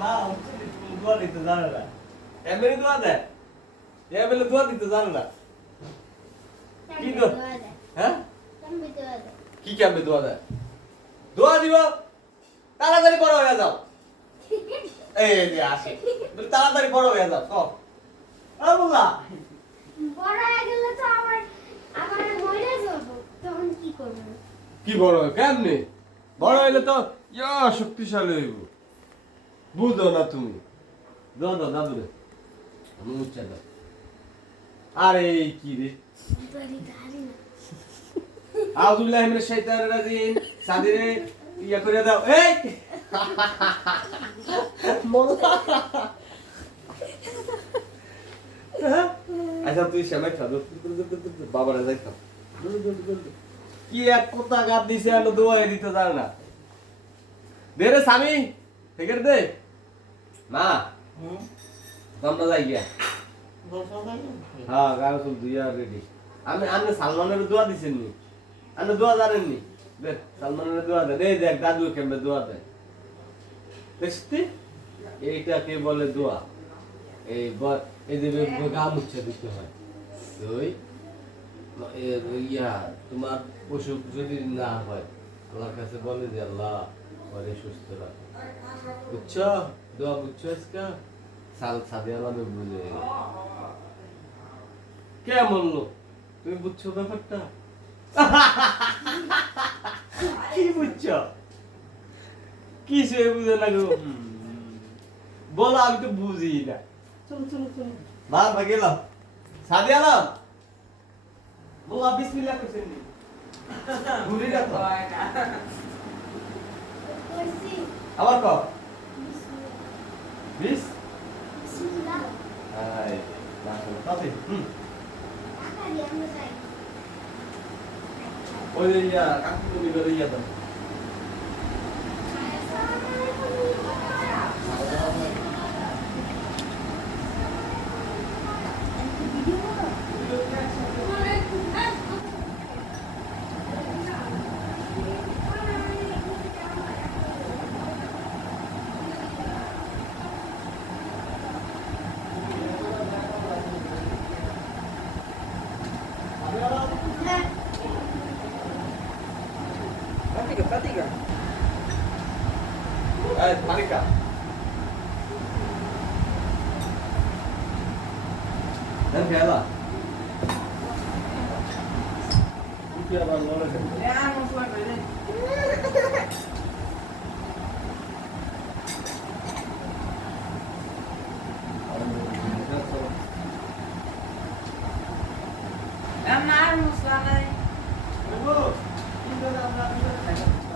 দোয়া না দোয়া দেয় দোয়া না কি গো? হ্যাঁ কি দোয়া দেয় দোয়া দিব তাড়াতাড়ি বড় হয়ে যাও এই যে আসে তাড়াতাড়ি বড় হয়ে যাও কম গেলে তো কি কি বড় কেমনে বড় হইলে তো ইয়া, শক্তিশালী হইব বুঝো না তুমি দাও দাদু রে আমি দাও আরে কি রে? আউযুবিল্লাহি মিনাশ শাইতানির রাজিম। সাদিরে ইয়া করে দাও। এই! মোলা আচ্ছা তুই শ্যামাই খা বাবারা যাই খা কি এক কোথা গাদ দিছে আর দোয়া দিতে জানে না। দে রে স্বামী। ঠিক দে যাই গিয়া। হ্যাঁ গায়ে দুইয়া রেডি আমি আপনি সালমানের দোয়া দিছেন নি আপনি দোয়া জানেন নি দেখ সালমানের দোয়া দেন এই দেখ দাদু কেমনে দোয়া দেয়। দেখছি এইটাকে বলে দোয়া? এই এই যে গা মুছে দিতে হয়। ওই ইয়া তোমার অসুখ যদি না হয় আল্লাহর কাছে বলে যে আল্লাহ পরে সুস্থ রাখ। বুঝছ? দোয়া বুঝছ আজকে? সাল সাদে আলামে বুঝে কেমন লোক? তুমি বুঝছ ব্যাপারটা? কি বুঝছ? কি সে বুঝে না গো। বলো আমি তো বুঝি না। চলো চলো চলো। মা বা গেলাম সাদে আলাম! বলো বিসমিল্লাহ কইছেন নি? ঘুরি রাখো আবার কও বিশ ওই ইয়া কাকু তুমি করে ইয়া দাও Ketiga. Eh, Marika. Dan Kayla. Ya, Jag är Magnus, vad är det? Thank you.